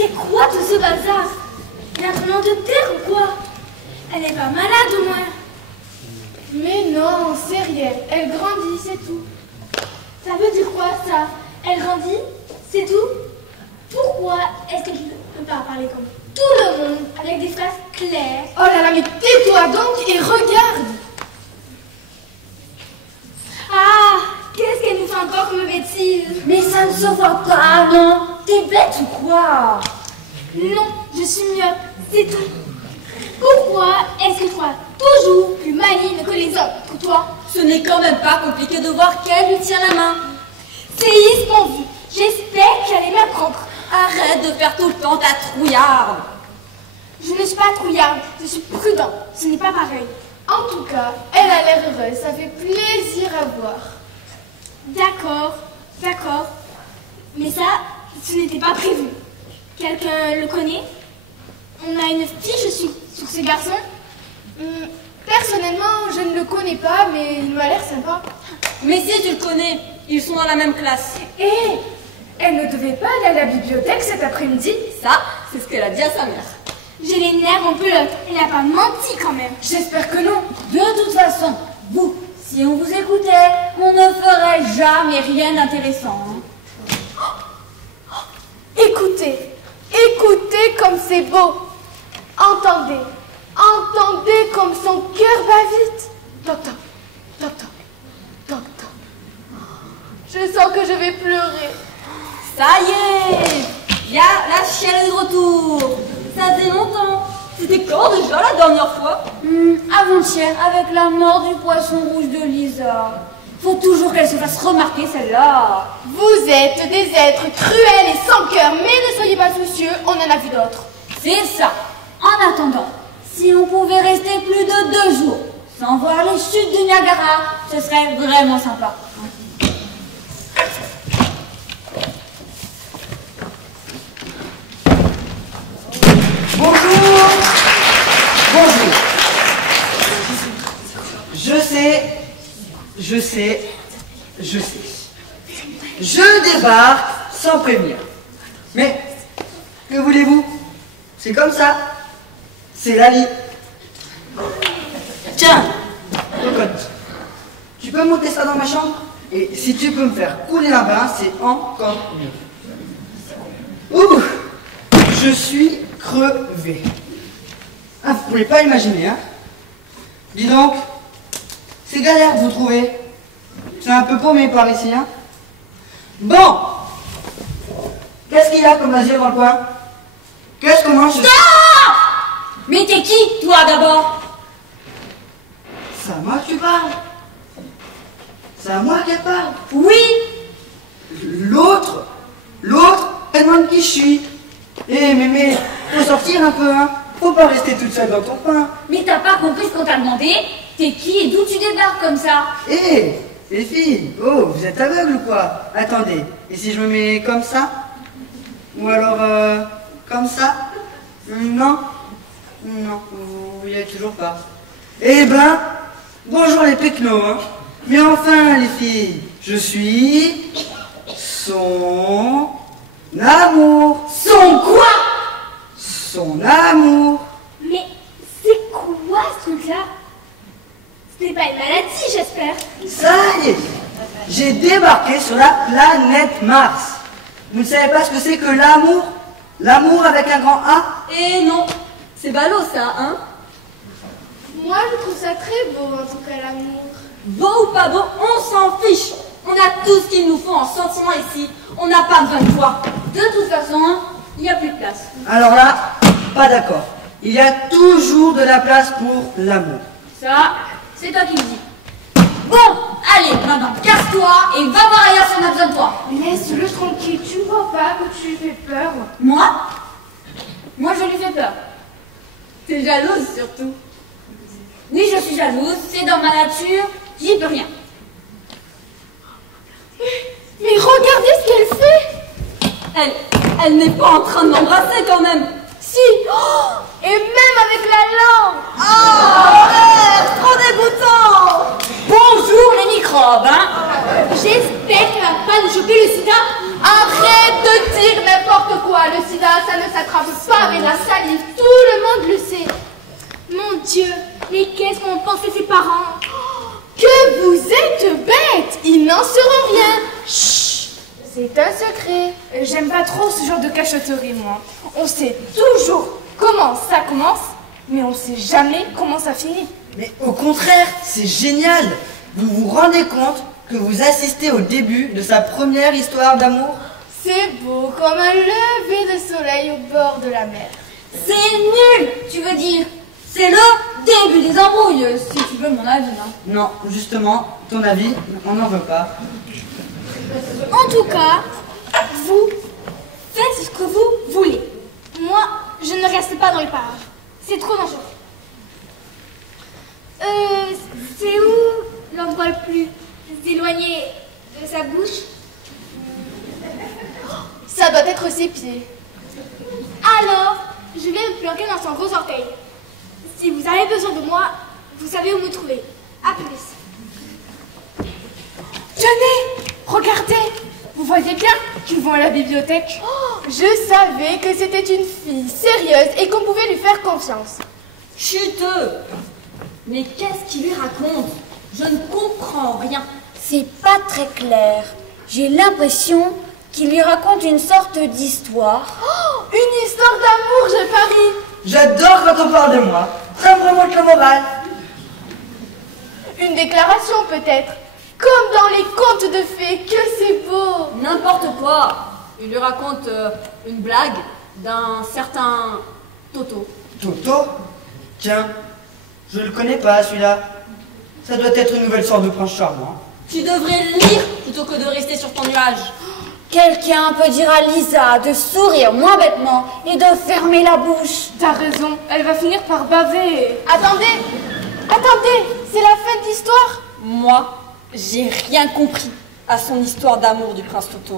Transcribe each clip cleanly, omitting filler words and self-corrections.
C'est quoi tout ce bazar? Il y a un tremblement de terre ou quoi? Elle est pas malade au moins. Mais non, c'est rien. Elle grandit, c'est tout. Ça veut dire quoi ça? Elle grandit? C'est tout? Pourquoi est-ce que tu ne peux pas parler comme tout le monde avec des phrases claires? Oh là là, mais tais-toi donc et regarde! Ah, qu'est-ce qu'elle nous fait encore comme bêtise? Mais ça ne se voit pas, non? T'es bête ou quoi? Non, je suis myope, c'est tout. Pourquoi est-ce que toi, toujours plus maligne que les autres pour toi? Ce n'est quand même pas compliqué de voir qu'elle lui tient la main. C'est Is mon vu. J'espère qu'elle est ma propre. Arrête de faire tout le temps ta trouillarde. Je ne suis pas trouillarde, je suis prudente. Ce n'est pas pareil. En tout cas, elle a l'air heureuse. Ça fait plaisir à voir. D'accord, d'accord. Mais ça, ce n'était pas prévu. Quelqu'un le connaît? On a une fiche sur ce garçon? Personnellement, je ne le connais pas, mais il m'a l'air sympa. Mais si tu le connais, ils sont dans la même classe. Hé, elle ne devait pas aller à la bibliothèque cet après-midi? Ça, c'est ce qu'elle a dit à sa mère. J'ai les nerfs en pelote. Elle n'a pas menti quand même. J'espère que non. De toute façon, vous, si on vous écoutait, on ne ferait jamais rien d'intéressant. Écoutez, écoutez comme c'est beau. Entendez, entendez comme son cœur bat vite. Toc toc, toc toc, toc toc. Je sens que je vais pleurer. Ça y est, y a la chienne de retour. Ça fait longtemps. C'était quand déjà la dernière fois? Avant-hier, avec la mort du poisson rouge de Lisa. Faut toujours qu'elle se fasse remarquer celle-là. Vous êtes des êtres cruels et sans cœur, mais ne soyez pas soucieux, on en a vu d'autres. C'est ça. En attendant, si on pouvait rester plus de 2 jours sans voir les chutes du Niagara, ce serait vraiment sympa. Bonjour. Bonjour. Je sais. Je débarque sans prévenir. Mais, que voulez-vous? C'est comme ça. C'est la vie. Tiens, cocotte, tu peux monter ça dans ma chambre? Et si tu peux me faire couler un bain, c'est encore mieux. Ouh, je suis crevé. Ah, vous pouvez pas imaginer, hein? Dis donc, c'est galère de vous trouver. C'est un peu paumé par ici, hein? Bon, qu'est-ce qu'il y a comme azur dans le coin? Qu'est-ce qu'on mange? Stop! Mais t'es qui, toi, d'abord? C'est à moi que tu parles. C'est à moi qu'elle parle. Oui. L'autre, elle demande qui je suis. Eh, mais, faut sortir un peu, hein? Faut pas rester toute seule dans ton coin. Mais t'as pas compris ce qu'on t'a demandé? T'es qui et d'où tu débarques comme ça? Eh, les filles, oh, vous êtes aveugles ou quoi? Attendez, et si je me mets comme ça? Ou alors, comme ça? Non, vous y êtes toujours pas. Eh ben, bonjour les pecnos, hein. Mais enfin, les filles, je suis son amour. Son quoi? Son amour. Mais c'est quoi ce truc-là? Ce n'est pas une maladie, j'espère. Ça y est, j'ai débarqué sur la planète Mars. Vous ne savez pas ce que c'est que l'amour? L'amour avec un grand A? Eh non, c'est ballot ça, hein? Moi, je trouve ça très beau, en tout cas, l'amour. Beau ou pas beau, on s'en fiche. On a tout ce qu'il nous faut en sentiments ici. On n'a pas besoin de toi. De toute façon, il n'y a plus de place. Alors là, pas d'accord. Il y a toujours de la place pour l'amour. Ça, c'est toi qui le dis. Bon, allez, maintenant, casse-toi et va voir ailleurs si on a besoin de toi. Laisse-le tranquille, tu vois pas que tu lui fais peur. Moi, je lui fais peur. T'es jalouse surtout. Oui, je suis jalouse, c'est dans ma nature, j'y peux rien. Mais regardez ce qu'elle fait. Elle n'est pas en train de m'embrasser quand même. Si, oh, et même avec la langue. Oh, trop dégoûtant. Bonjour les microbes, hein. J'espère qu'elle va pas nous choper le sida. Arrête de dire n'importe quoi. Le sida, ça ne J'aime pas trop ce genre de cachotterie, moi. On sait toujours comment ça commence, mais on sait jamais comment ça finit. Mais au contraire, c'est génial. Vous vous rendez compte que vous assistez au début de sa première histoire d'amour? C'est beau comme un lever de soleil au bord de la mer. C'est nul, tu veux dire. C'est le début des embrouilles, si tu veux mon avis. Hein. Non, justement, ton avis, on n'en veut pas. En tout cas, vous faites ce que vous voulez. Moi, je ne reste pas dans le parages. C'est trop dangereux. C'est où l'endroit le plus éloigné de sa bouche? Ça doit être ses pieds. Alors, je vais me planquer dans son gros orteil. Si vous avez besoin de moi, vous savez où me trouver. À plus. Tenez, regardez. Vous voyez bien qu'ils vont à la bibliothèque. Oh, je savais que c'était une fille sérieuse et qu'on pouvait lui faire confiance. Chuteux. Mais qu'est-ce qu'il lui raconte? Je ne comprends rien. C'est pas très clair. J'ai l'impression qu'il lui raconte une sorte d'histoire. Oh, une histoire d'amour, je parie. J'adore quand on parle de moi. Ça me remonte le moral. Une déclaration peut-être. Comme dans les contes de fées, que c'est beau. N'importe quoi. Il lui raconte une blague d'un certain Toto. Toto? Tiens, je le connais pas celui-là. Ça doit être une nouvelle sorte de prince charmant. Tu devrais lire plutôt que de rester sur ton nuage. Quelqu'un peut dire à Lisa de sourire moins bêtement et de fermer la bouche. T'as raison, elle va finir par baver. Attendez, c'est la fin de l'histoire. Moi, j'ai rien compris à son histoire d'amour du prince Toto.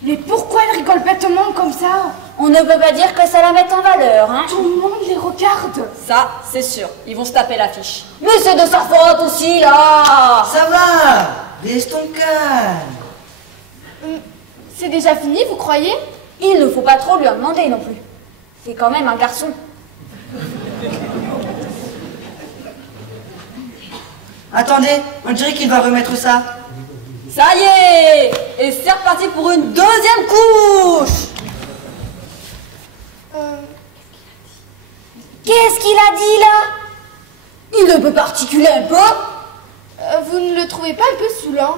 Mais pourquoi elle rigole bêtement comme ça? On ne peut pas dire que ça la mette en valeur, hein. Tout le monde les regarde. Ça, c'est sûr. Ils vont se taper l'affiche. Mais c'est de sa faute aussi, là. Ça va, laisse ton calme. C'est déjà fini, vous croyez? Il ne faut pas trop lui en demander non plus. C'est quand même un garçon. Attendez, on dirait qu'il va remettre ça. Ça y est. Et c'est reparti pour une deuxième couche. Qu'est-ce qu'il a dit, là? Il ne peut pas articuler un peu? Vous ne le trouvez pas un peu saoulant?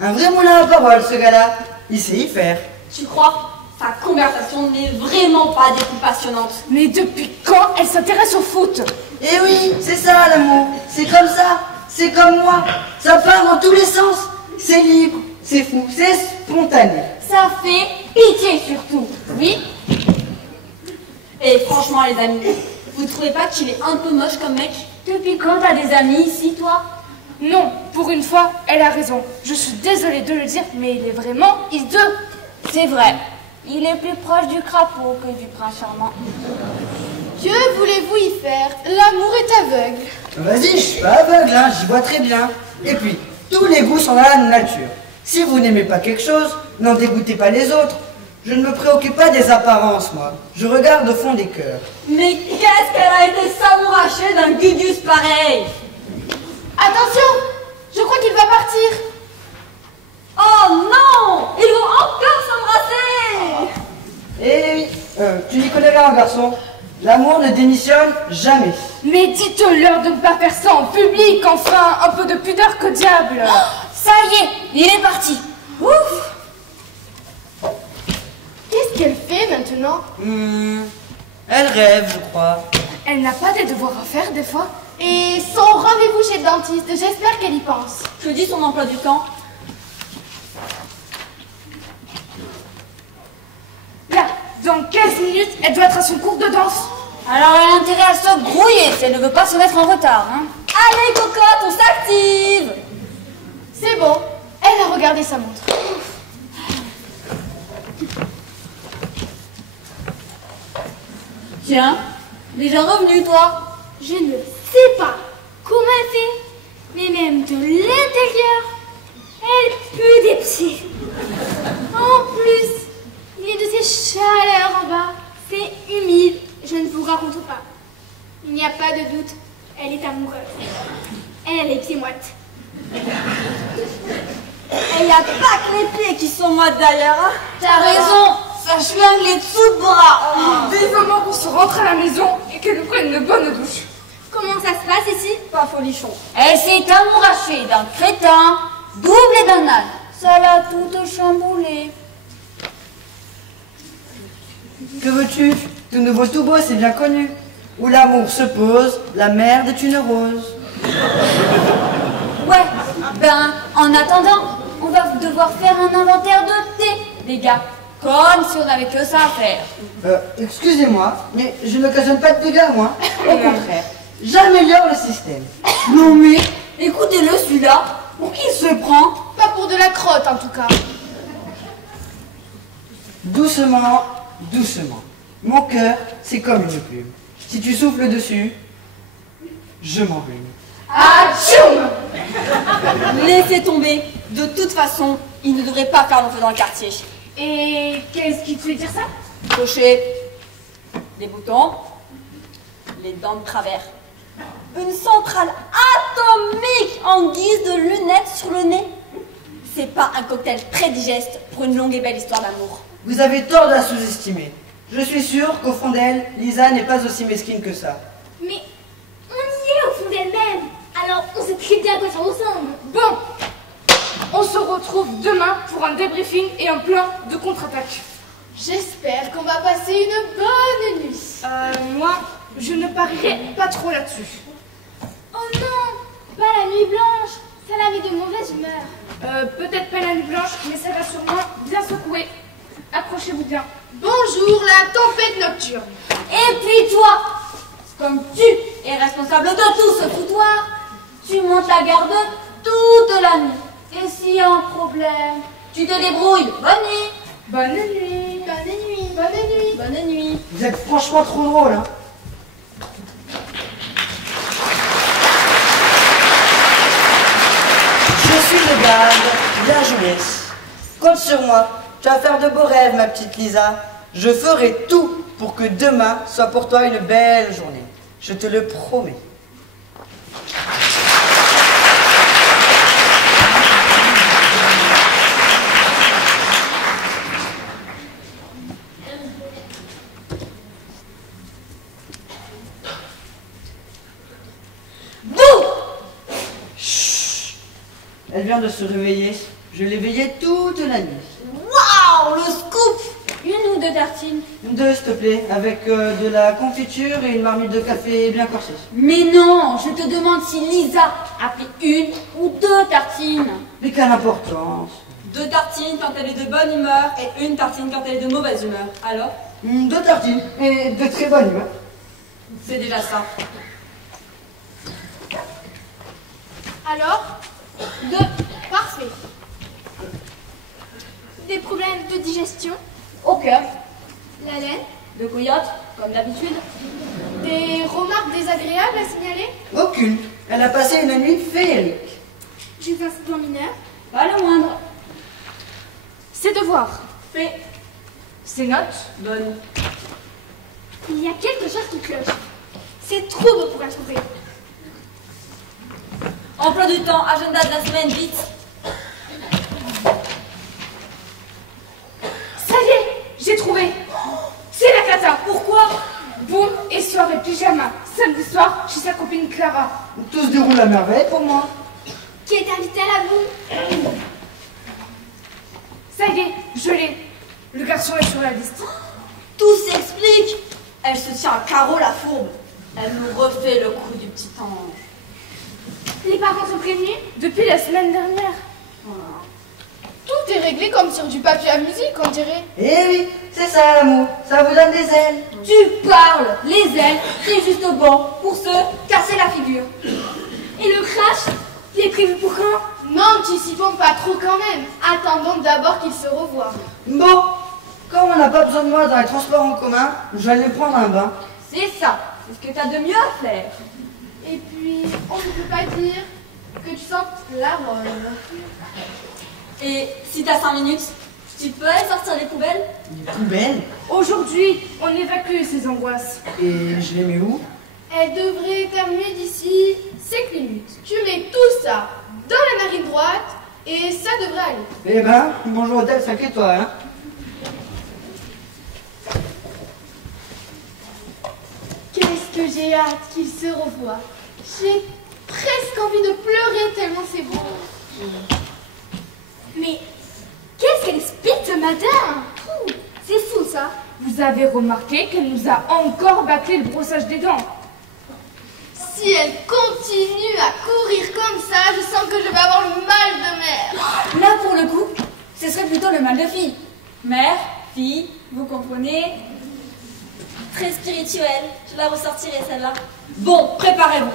Un vrai moulin à parole, ce gars-là. Il sait y faire. Tu crois? Sa conversation n'est vraiment pas des plus passionnantes. Mais depuis quand elle s'intéresse au foot? Eh oui, c'est ça l'amour. C'est comme ça. C'est comme moi. Ça part dans tous les sens. C'est libre, c'est fou, c'est spontané. Ça fait pitié surtout, oui. Et franchement les amis, vous trouvez pas qu'il est un peu moche comme mec? Depuis quand t'as des amis ici, toi? Non, pour une fois, elle a raison. Je suis désolée de le dire, mais il est vraiment hideux. C'est vrai. Il est plus proche du crapaud que du prince charmant. Que voulez-vous y faire? L'amour est aveugle. Vas-y, je suis pas aveugle, hein, j'y vois très bien. Et puis, tous les goûts sont dans la nature. Si vous n'aimez pas quelque chose, n'en dégoûtez pas les autres. Je ne me préoccupe pas des apparences, moi. Je regarde au fond des cœurs. Mais qu'est-ce qu'elle a été samourachée d'un gugus pareil? Attention, je crois qu'il va partir. Oh non! Ils vont encore s'embrasser! Eh oui, tu n'y connais rien, garçon. L'amour ne démissionne jamais. Mais dites-leur de ne pas faire ça en public, enfin, un peu de pudeur que diable. Ça y est, il est parti. Ouf! Qu'est-ce qu'elle fait maintenant? Elle rêve, je crois. Elle n'a pas des devoirs à faire des fois? Et son rendez-vous chez le dentiste, j'espère qu'elle y pense. Que dit son emploi du temps? Là, dans 15 minutes, elle doit être à son cours de danse. Alors elle a intérêt à se grouiller si elle ne veut pas se mettre en retard, hein. Allez cocotte, on s'active! C'est bon, elle a regardé sa montre. Tiens, déjà revenu toi? Je ne sais pas comment elle fait, mais même de l'intérieur, elle pue des pieds. En plus, il y a de ces chaleurs en bas. C'est humide, je ne vous raconte pas. Il n'y a pas de doute, elle est amoureuse. Elle a les pieds moites. Elle y a pas que les pieds qui sont moites d'ailleurs. Hein. T'as raison, ça schlingue les dessous de bras. Vivement qu'on se rentre à la maison et qu'elle nous prenne une bonne douche. Comment ça se passe ici? Pas folichon. Elle s'est amourachée d'un crétin, double et d'un âne. Ça l'a tout chamboulé. Que veux-tu? Tout nouveau, tout beau, c'est bien connu. Où l'amour se pose, la merde est une rose. Ouais, ben, en attendant, on va devoir faire un inventaire de thé, les gars. Comme si on n'avait que ça à faire. Excusez-moi, mais je n'occasionne pas de dégâts, moi. Au contraire, j'améliore le système. Non mais, écoutez-le celui-là. Pour qui il se prend? Pas pour de la crotte en tout cas. Doucement, doucement. Mon cœur, c'est comme une plume. Si tu souffles dessus, je m'enrhume. Atchoum! Laissez tomber. De toute façon, il ne devrait pas faire long feu dans le quartier. Et qu'est-ce qui te fait dire ça? Cocher les boutons, les dents de travers. Une centrale atomique en guise de lunettes sur le nez. C'est pas un cocktail très digeste pour une longue et belle histoire d'amour. Vous avez tort de la sous-estimer. Je suis sûr qu'au fond d'elle, Lisa n'est pas aussi mesquine que ça. Mais on y est au fond d'elle-même. Alors on sait très bien à quoi ça ressemble. Bon, on se retrouve demain pour un débriefing et un plan de contre-attaque. J'espère qu'on va passer une bonne nuit. Moi, je ne parierai pas trop là-dessus. Oh non, pas la nuit blanche. Ça la met de mauvaise humeur. Peut-être pas la nuit blanche, mais ça va sûrement bien secouer. Accrochez-vous bien. Bonjour, la tempête nocturne. Et puis toi, comme tu es responsable de tout ce foutoir, tu montes la garde toute la nuit. Et s'il y a un problème, tu te débrouilles. Bonne nuit. Bonne nuit. Bonne nuit. Bonne nuit. Bonne nuit. Vous êtes franchement trop drôle, hein. Je suis le garde de la jeunesse. Compte sur moi. Tu vas faire de beaux rêves, ma petite Lisa. Je ferai tout pour que demain soit pour toi une belle journée. Je te le promets. Elle vient de se réveiller. Je l'ai veillée toute la nuit. Waouh, le scoop! Une ou deux tartines? Deux, s'il te plaît, avec de la confiture et une marmite de café bien corsée. Mais non, je te demande si Lisa a pris une ou deux tartines. Mais quelle importance. 2 tartines quand elle est de bonne humeur et 1 tartine quand elle est de mauvaise humeur. Alors, Deux tartines et de très bonne humeur. c'est déjà ça. Alors, parfait. Des problèmes de digestion, Au cœur, la laine, de coyote, comme d'habitude. Des remarques désagréables à signaler? Aucune. Elle a passé une nuit féerique. des incidents mineurs. Pas le moindre. Ses devoirs. Fait. Ses notes. Bonne. Il y a quelque chose qui cloche. C'est trop beau pour être vrai. Emploi du temps, agenda de la semaine, vite. Ça y est, j'ai trouvé. C'est la cata. Pourquoi? Boum et soirée pyjama. Samedi soir chez sa copine Clara. Tout se déroule à merveille pour moi. Qui est invité à la boum? Ça y est, je l'ai. Le garçon est sur la liste. Tout s'explique. Elle se tient à carreau la fourbe. Elle nous refait le coup du petit ange. Les parents sont prévenus? Depuis la semaine dernière. Tout est réglé comme sur du papier à musique, on dirait. Eh oui, c'est ça l'amour. Ça vous donne des ailes. Tu parles. Les ailes, c'est juste bon pour se casser la figure. Et le crash? Il est prévu pour quand? N'anticipons pas trop quand même. Attendons d'abord qu'ils se revoient. Bon, comme on n'a pas besoin de moi dans les transports en commun, je vais aller prendre un bain. C'est ça. C'est ce que t'as de mieux à faire. Et puis, on ne peut pas dire que tu sentes la robe. Et si t'as 5 minutes, tu peux aller sortir les poubelles? Des poubelles. Aujourd'hui, on évacue ces angoisses. Et je les mets où? Elle devrait terminer d'ici 5 minutes. Tu mets tout ça dans la narine droite Et ça devrait aller. Eh ben, bonjour hôtel 5 étoiles, hein. Qu'est-ce que j'ai hâte qu'il se revoie. J'ai presque envie de pleurer tellement c'est beau. Mais qu'est-ce qu'elle explique ce matin? C'est fou ça. Vous avez remarqué qu'elle nous a encore bâclé le brossage des dents. Si elle continue à courir comme ça, je sens que je vais avoir le mal de mer. Là, pour le coup, ce serait plutôt le mal de fille. Mère, fille, vous comprenez? Très spirituelle. Je la ressortirai, celle-là. Bon, préparez-vous.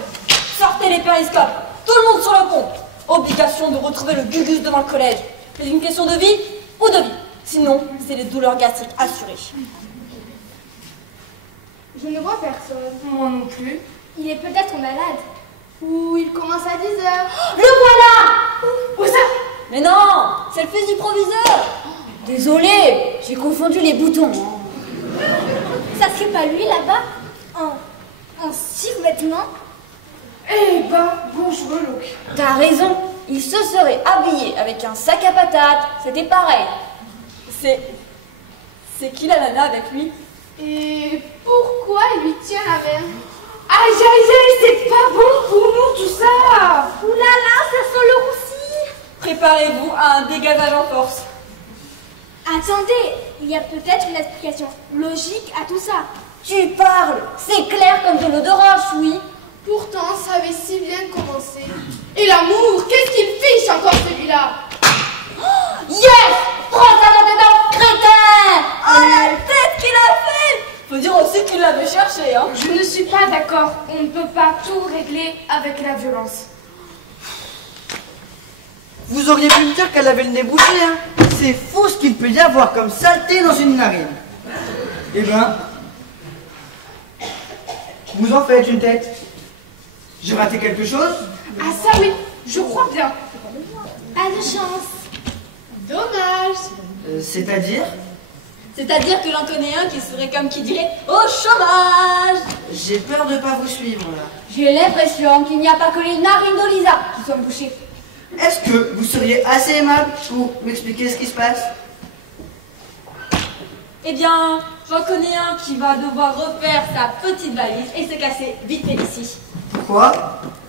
Sortez les périscopes. Tout le monde sur le pont. Obligation de retrouver le Gugus devant le collège. C'est une question de vie ou de vie. Sinon, c'est les douleurs gastriques assurées. Je ne vois personne. Moi non plus. Il est peut-être malade. Ouh, il commence à 10h. Le voilà! Où ça? Mais non, c'est le fils du proviseur. Désolé, j'ai confondu les boutons. Ça serait pas lui là-bas? En sous-vêtements? Eh ben, bonjour Luc. T'as raison, il se serait habillé avec un sac à patates, c'était pareil. C'est qui la nana avec lui? Et pourquoi il lui tient la main? Aïe aïe aïe, c'est pas bon pour nous tout ça. Ouh là là, ça sent le roussi. Préparez-vous à un dégazage en force. Attendez, il y a peut-être une explication logique à tout ça. Tu parles, c'est clair comme de l'eau d'orange, oui. Pourtant, ça avait si bien commencé. Et l'amour, qu'est-ce qu'il fiche encore celui-là? Yes! Prends ça dans tes dents, crétin! Oh la tête qu'il a fait! Faut dire aussi qu'il l'avait cherché, hein. Je ne suis pas d'accord. On ne peut pas tout régler avec la violence. Vous auriez pu me dire qu'elle avait le nez bouché, hein. C'est fou ce qu'il peut y avoir comme saleté dans une narine. Eh ben, vous en faites une tête. J'ai raté quelque chose? Ah ça oui, je crois bien. Pas de chance. Dommage. C'est-à-dire? C'est-à-dire que j'en connais un qui serait comme qui dirait au chômage. J'ai peur de pas vous suivre, là. J'ai l'impression qu'il n'y a pas que les narines de Lisa qui sont bouchées. Est-ce que vous seriez assez aimable pour m'expliquer ce qui se passe? Eh bien, j'en connais un qui va devoir refaire sa petite valise et se casser vite fait ici. Quoi?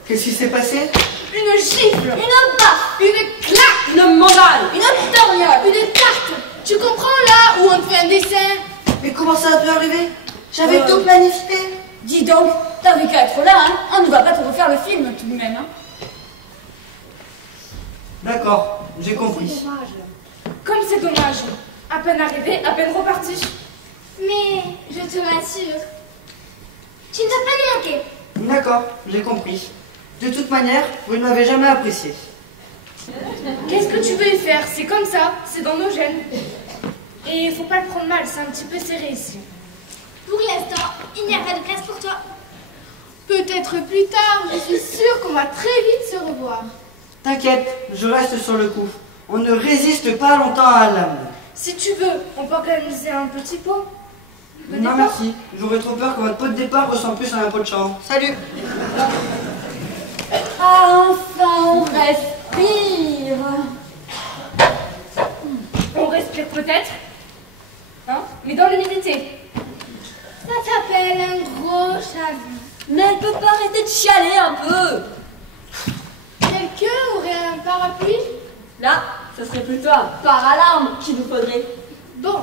Qu'est-ce qui s'est passé? Une gifle. Une baffe, Une claque. une mandale, une torgnole, Une tarte. Tu comprends là où on te fait un dessin? Mais comment ça a pu arriver? J'avais tout planifié. Dis donc, t'avais qu'à être là, hein. On ne va pas te refaire le film tout de même, hein. D'accord, j'ai compris. Comme c'est dommage. À peine arrivé, à peine reparti. Mais je te rassure, tu ne vas pas nous manquer. D'accord, j'ai compris. De toute manière, vous ne m'avez jamais apprécié. Qu'est-ce que tu veux y faire? C'est comme ça, c'est dans nos gènes. Et il faut pas le prendre mal, c'est un petit peu serré ici. Pour l'instant, il n'y a pas de place pour toi. Peut-être plus tard, je suis sûre qu'on va très vite se revoir. T'inquiète, je reste sur le coup. On ne résiste pas longtemps à l'âme. Si tu veux, on peut organiser un petit pot. De Non départ. merci, j'aurais trop peur que votre pot de départ ressemble plus à un pot de chambre. Salut! Ah, enfin, on respire. On respire peut-être, hein, mais dans l'humidité. Ça s'appelle un gros chagrin. Mais elle peut pas arrêter de chialer un peu. Quelqu'un aurait un parapluie? Là, ce serait plutôt un paralarme qu'il nous faudrait. Bon,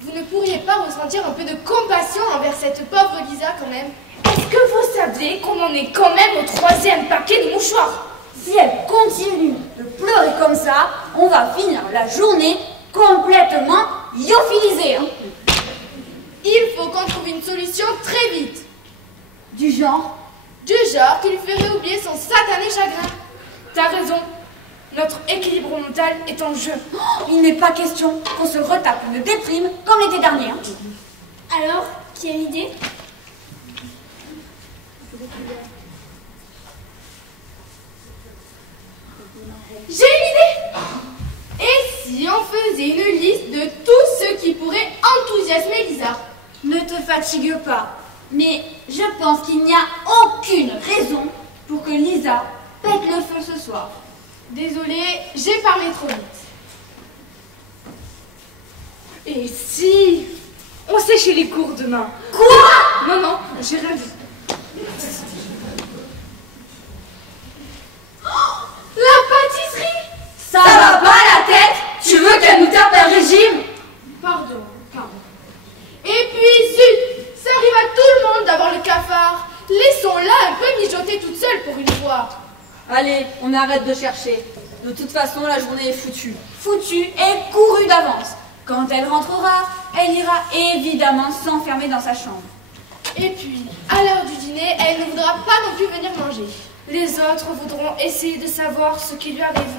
vous ne pourriez pas ressentir un peu de compassion envers cette pauvre Lisa quand même? Est-ce que vous saviez qu'on en est quand même au 3e paquet de mouchoirs? Si elle continue de pleurer comme ça, on va finir la journée complètement lyophilisée, hein. Il faut qu'on trouve une solution très vite. Du genre. Du genre qui lui ferait oublier son satané chagrin. T'as raison. Notre équilibre mental est en jeu. Oh, il n'est pas question qu'on se retape une déprime comme l'été dernier, hein. Alors, qui a une idée? J'ai une idée! Et si on faisait une liste de tout ce qui pourrait enthousiasmer Lisa? Ne te fatigue pas, mais je pense qu'il n'y a aucune raison pour que Lisa pète le feu ce soir. Désolée, j'ai parlé trop vite. Et si on séchait les cours demain? Quoi? Non, non, j'ai rien dit. La pâtisserie! Ça va pas la tête? Tu veux qu'elle nous tape un régime? Pardon. Et puis, zut! Ça arrive à tout le monde d'avoir le cafard. Laissons-la un peu mijoter toute seule pour une fois. Allez, on arrête de chercher. De toute façon, la journée est foutue. Foutue et courue d'avance. Quand elle rentrera, elle ira évidemment s'enfermer dans sa chambre. Et puis, à l'heure du dîner, elle ne voudra pas non plus venir manger. Les autres voudront essayer de savoir ce qui lui arrive.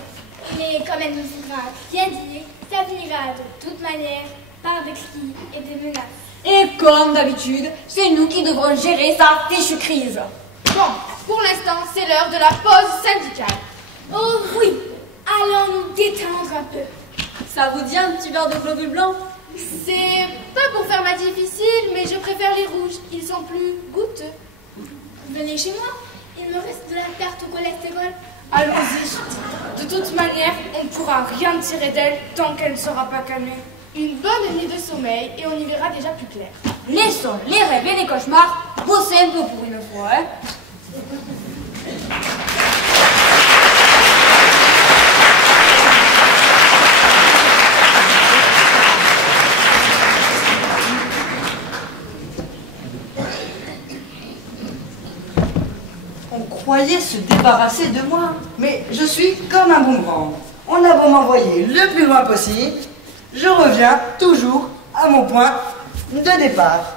Mais comme elle nous voudra rien dire, ça finira de toute manière par des cris et des menaces. Et comme d'habitude, c'est nous qui devrons gérer sa fichue crise. Bon, pour l'instant, c'est l'heure de la pause syndicale. Oh oui, allons nous détendre un peu. Ça vous dit un petit verre de globule blanc? C'est pas pour faire ma difficile, mais je préfère les rouges. Ils sont plus goûteux. Venez chez moi, il me reste de la tarte au cholestérol. Allons-y. De toute manière, on ne pourra rien tirer d'elle tant qu'elle ne sera pas calmée. Une bonne nuit de sommeil et on y verra déjà plus clair. Laissons les rêves et les cauchemars bosser un peu pour une fois, hein. On croyait se débarrasser de moi, mais je suis comme un boomerang. On a beau m'envoyer le plus loin possible, je reviens toujours à mon point de départ.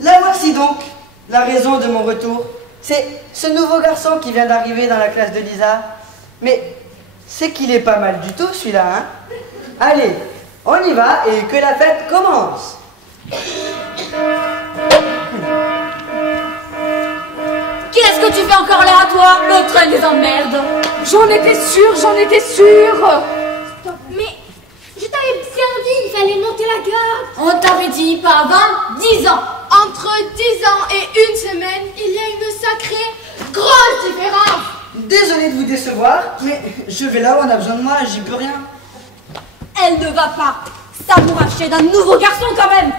La voici donc, la raison de mon retour. C'est ce nouveau garçon qui vient d'arriver dans la classe de Lisa. Mais c'est qu'il est pas mal du tout celui-là, hein? Allez, on y va et que la fête commence. Qu'est-ce que tu fais encore là, toi, le train des emmerdes? J'en étais sûre, j'en étais sûre. Mais je t'avais bien dit, il fallait monter la garde. On t'avait dit pas avant 10 ans. Entre 10 ans et une semaine, il y a une sacrée grosse différence. Désolé de vous décevoir, mais je vais là où on a besoin de moi, j'y peux rien. Elle ne va pas s'amouracher d'un nouveau garçon quand même.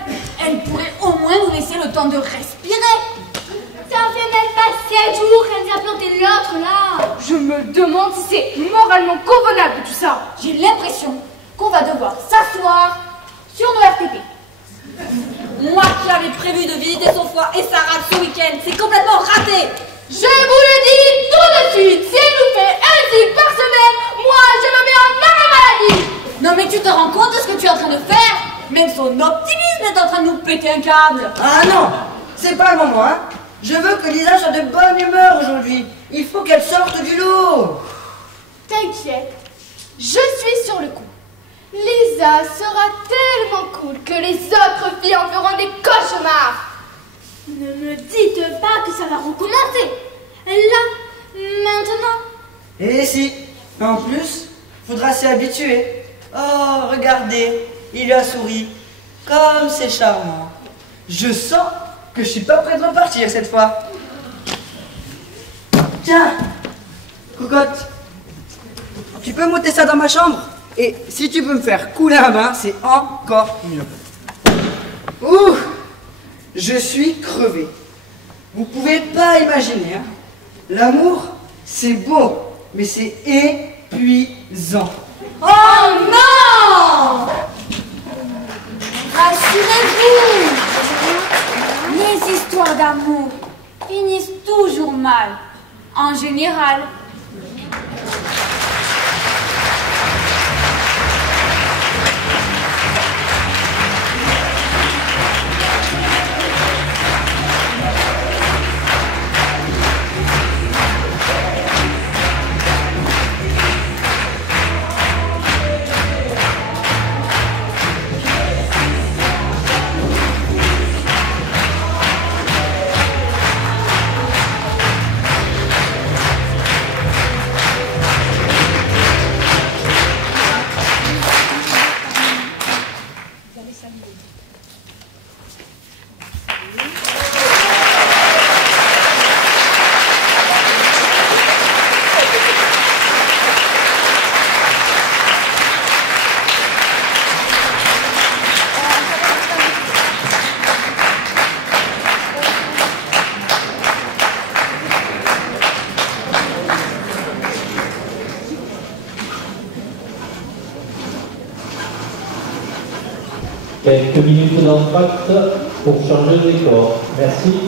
Elle pourrait au moins nous laisser le temps de respirer. Ça fait même pas 7 jours qu'elle nous a planté l'autre là. Je me demande si c'est moralement convenable tout ça. J'ai l'impression qu'on va devoir s'asseoir sur nos RTP. Moi qui avais prévu de visiter son foie et sa rate ce week-end, c'est complètement raté. Je vous le dis tout de suite, s'il nous fait un zig par semaine, moi je me mets en arrêt maladie. Non mais tu te rends compte de ce que tu es en train de faire? Même son optimisme est en train de nous péter un câble. Ah non, c'est pas le moment, hein. Je veux que Lisa soit de bonne humeur aujourd'hui. Il faut qu'elle sorte du lot. T'inquiète, je suis sur le coup. Lisa sera tellement cool que les autres filles en feront des cauchemars. Ne me dites pas que ça va recommencer. Là, maintenant. Et si, en plus, faudra s'y habituer. Oh, regardez, il a souri. Comme c'est charmant. Je sens que je suis pas prêt de repartir cette fois. Tiens, cocotte, tu peux monter ça dans ma chambre? Et si tu peux me faire couler un bain, c'est encore mieux. Ouh, je suis crevé. Vous pouvez pas imaginer, hein. L'amour, c'est beau, mais c'est épuisant. Oh non! Rassurez-vous, les histoires d'amour finissent toujours mal, en général. Quelques minutes d'entracte pour changer de décor. Merci.